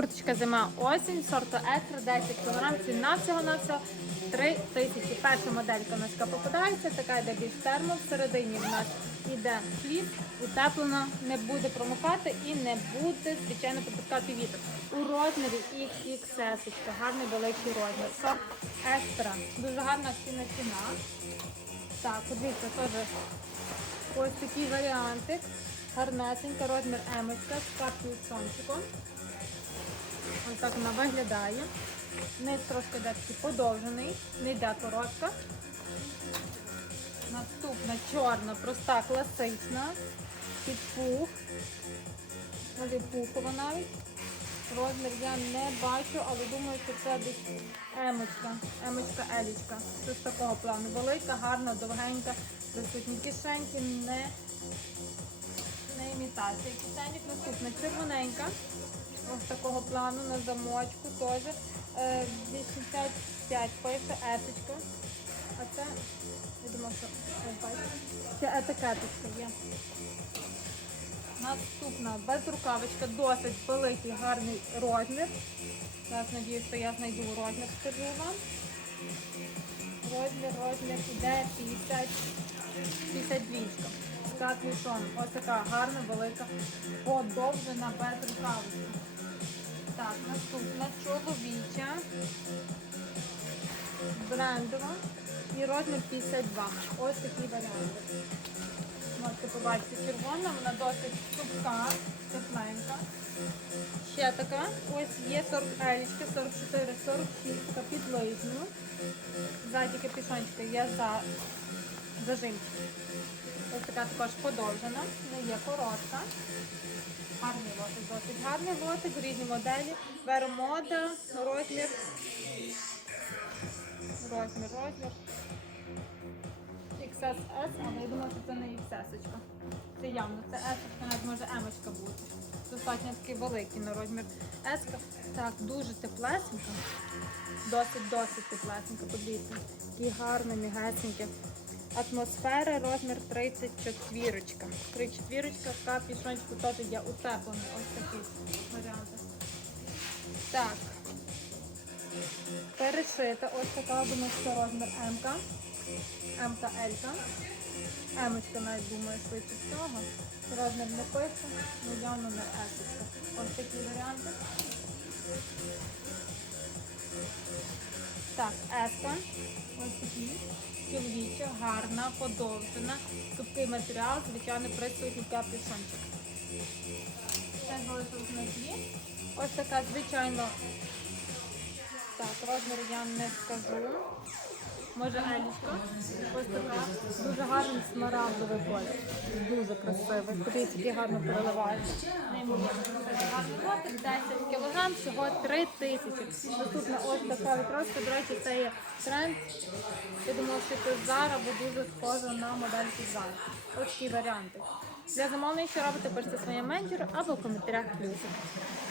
Курточка зима осінь, сорту екстра, 10 кг, ціна всього на всього 3 тисячі. Перша моделька у попадається, така йде більш термо. Всередині в нас йде хліб, утеплено, не буде промокати і не буде, звичайно, пропускати вітер. У розмірі XXS, гарний великий розмір. Сорт екстра. Дуже гарна ціна ціна. Так, подивіться, теж ось такий варіантик. Гарнесенька, розмір емочка з картою сончиком. Ось так вона виглядає. Низ трошки такий подовжений, не йде коротка. Наступна чорна, проста, класична. Під пух. Може пухова навіть. Розмір я не бачу, але думаю, що це десь емочка, емочка елічка. Це з такого плану. Велика, гарна, довгенька, присутні кишеньки, не, не імітація. Кишеньок наступна червоненька. Ось такого плану на замочку теж. Е, 85 пише есочка. А це, я думаю, що бачите, ще етикеточка є. Наступна безрукавочка, досить великий, гарний розмір. Зараз надію, що я знайду розмір, скажу вам. Розмір, розмір іде 50, 52. З капюшоном. Ось така гарна, велика, подовжена безрукавочка. Так, наступна чоловіча. Брендова. І розмір 52. Ось такий варіант. Можете побачити червона, вона досить супка, тепленька. Ще така, ось є 40 елічки, 44, 46 під лижню. Ззаді капюшончика є за зажимчик. Ось така також подовжена, не є коротка. Гарний лотик, досить гарний лотик, різні моделі. Вермода, розмір. Розмір, розмір. XSS, але я думаю, що це не XS. Це явно, це S, навіть може M бути. Достатньо такий великий на розмір S. Так, дуже теплесенька. Досить-досить теплесенька, подивіться. Такий гарний, мігесенький. Атмосфера, розмір 34. 34 капішончику теж є утеплений. Ось такі варіанти. Так. Перешита. Ось така думаю, що розмір М. -ка. М та Л. Емочка навіть думаю швидше всього. Розмір не пише, ну явно не есочка. Ось такі варіанти. Так, еска. Ось такі. Чоловіча, гарна, подовжена. тупкий матеріал, звичайно, присутній капюшончик. Це залишилось на дві. Ось така, звичайно. Так, розмір я не скажу. Може Елічка. Ось така. Дуже гарний смарагдовий колір. Дуже красивий. Який гарно переливається. Неймовірно гарний лотик. 10 кг, всього 3 тисячі. Наступна ось така відразка. До речі, це є тренд. Я думаю, що це зараз, бо дуже схоже на модельки зараз. Ось такі варіанти. Для замовлення, що робите, пишіть своєму менеджеру або в коментарях плюсик.